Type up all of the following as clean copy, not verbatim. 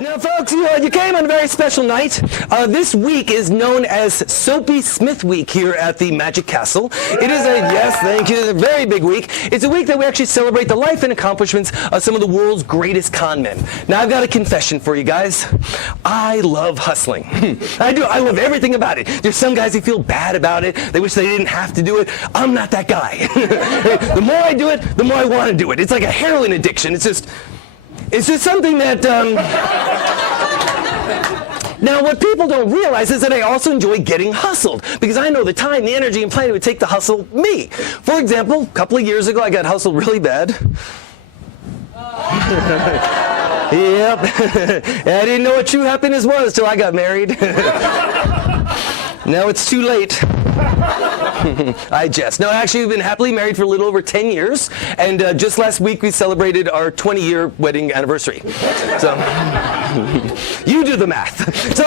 Now, folks, you came on a very special night. This week is known as Soapy Smith Week here at the Magic Castle. It is yes, thank you, a very big week. It's a week that we actually celebrate the life and accomplishments of some of the world's greatest con men. Now, I've got a confession for you guys. I love hustling. I do. I love everything about it. There's some guys who feel bad about it. They wish they didn't have to do it. I'm not that guy. The more I do it, the more I want to do it. It's like a heroin addiction. It's just something that, Now, what people don't realize is that I also enjoy getting hustled, because I know the time, the energy, and planning it would take to hustle me. For example, a couple of years ago, I got hustled really bad. Yep. I didn't know what true happiness was till I got married. Now it's too late. I jest. No, actually, we've been happily married for a little over 10 years, and just last week we celebrated our 20-year wedding anniversary. So, you do the math. So,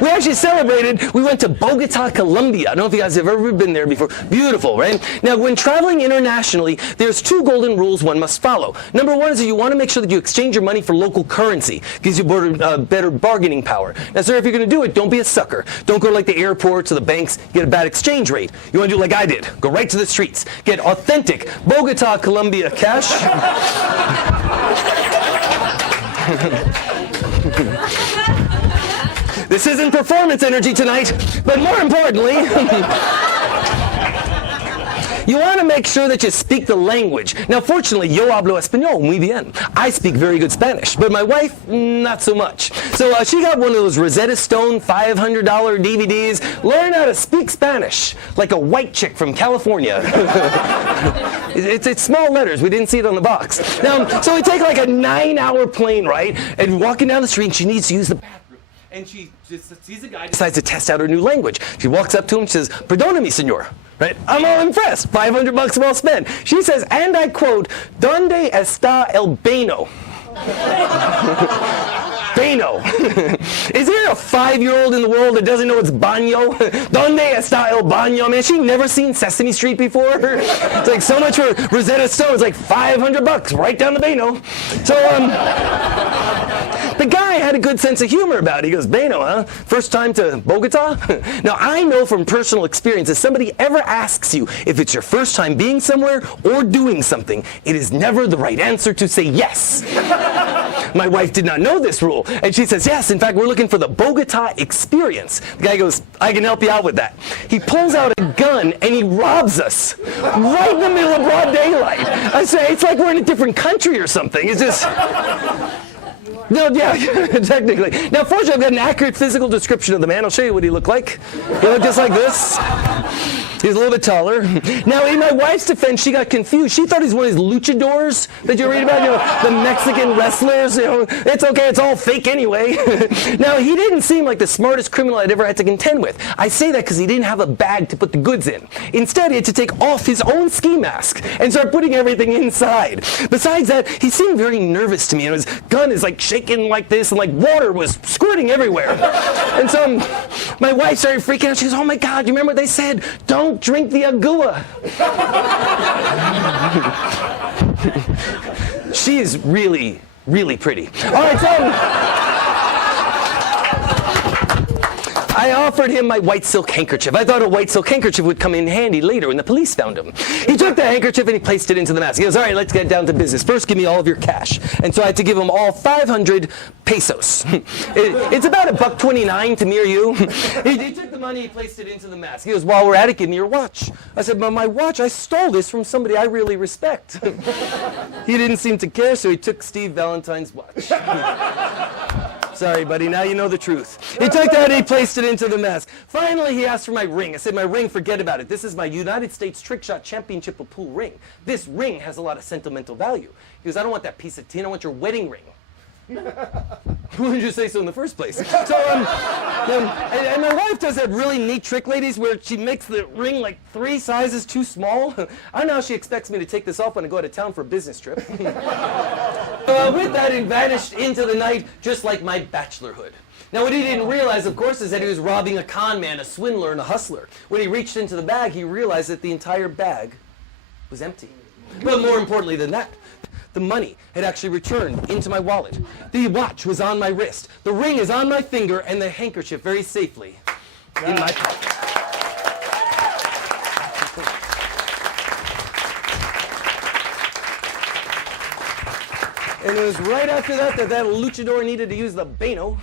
we actually celebrated, we went to Bogota, Colombia. I don't know if you guys have ever been there before. Beautiful, right? Now, when traveling internationally, there's two golden rules one must follow. Number one is that you want to make sure that you exchange your money for local currency. Gives you better bargaining power. Now, sir, if you're going to do it, don't be a sucker. Don't go to like the airports or the banks, get a bad exchange rate. You want to do like I did. Go right to the streets. Get authentic Bogota, Colombia cash. This isn't performance energy tonight, but more importantly, you want to make sure that you speak the language. Now, fortunately, yo hablo español muy bien. I speak very good Spanish, but my wife, not so much. So she got one of those Rosetta Stone $500 DVDs, Learn How to Speak Spanish, like a white chick from California. It's small letters. We didn't see it on the box. Now, so we take like a 9-hour plane ride, and walking down the street, and she needs to use the bathroom. And she just sees a guy, decides to test out her new language. She walks up to him, she says, "Perdóname, señor." Right? I'm all impressed. $500 well spent. She says, and I quote, "¿Dónde está el baño?" Baño. Is there a 5-year-old in the world that doesn't know it's baño? ¿Dónde está el baño? Man, she's never seen Sesame Street before. It's like so much for Rosetta Stone. It's like $500 right down the baño. So, the guy had a good sense of humor about it. He goes, "Baño, huh? First time to Bogota?" Now, I know from personal experience, if somebody ever asks you if it's your first time being somewhere or doing something, it is never the right answer to say yes. My wife did not know this rule, and she says, "Yes, in fact, we're looking for the Bogota experience." The guy goes, "I can help you out with that." He pulls out a gun, and he robs us right in the middle of broad daylight. I say, it's like we're in a different country or something. It's just... No, yeah, technically. Now, fortunately, I've got an accurate physical description of the man. I'll show you what he looked like. He looked just like this. He's a little bit taller. Now, in my wife's defense, she got confused. She thought he was one of these luchadors that you read about, the Mexican wrestlers. It's okay, it's all fake anyway. Now, he didn't seem like the smartest criminal I'd ever had to contend with. I say that because he didn't have a bag to put the goods in. Instead, he had to take off his own ski mask and start putting everything inside. Besides that, he seemed very nervous to me, and his gun is like shaking like this, and like water was squirting everywhere. And so my wife started freaking out. She goes, "Oh my God, you remember what they said? Don't drink the agua." She is really, really pretty. All right, so I offered him my white silk handkerchief. I thought a white silk handkerchief would come in handy later when the police found him. He took the handkerchief and he placed it into the mask. He goes, "All right, let's get down to business. First, give me all of your cash." And so I had to give him all 500 pesos. It's about $1.29 to me or you. He took the money, he placed it into the mask. He goes, "While we're at it, give me your watch." I said, "But my watch, I stole this from somebody I really respect." He didn't seem to care, so he took Steve Valentine's watch. Sorry, buddy, now you know the truth. He took that and he placed it into the mask. Finally, he asked for my ring. I said, "My ring, forget about it. This is my United States Trick Shot Championship of Pool ring. This ring has a lot of sentimental value." He goes, "I don't want that piece of tin, I want your wedding ring." Why did you say so in the first place? So, and my wife does that really neat trick, ladies, where she makes the ring like 3 sizes too small. I don't know how she expects me to take this off when I go out of town for a business trip. With that, it vanished into the night, just like my bachelorhood. Now, what he didn't realize, of course, is that he was robbing a con man, a swindler, and a hustler. When he reached into the bag, he realized that the entire bag was empty. But more importantly than that, The money had actually returned into my wallet. The watch was on my wrist. The ring is on my finger, and the handkerchief very safely in my pocket. And it was right after that that Luchador needed to use the Bano.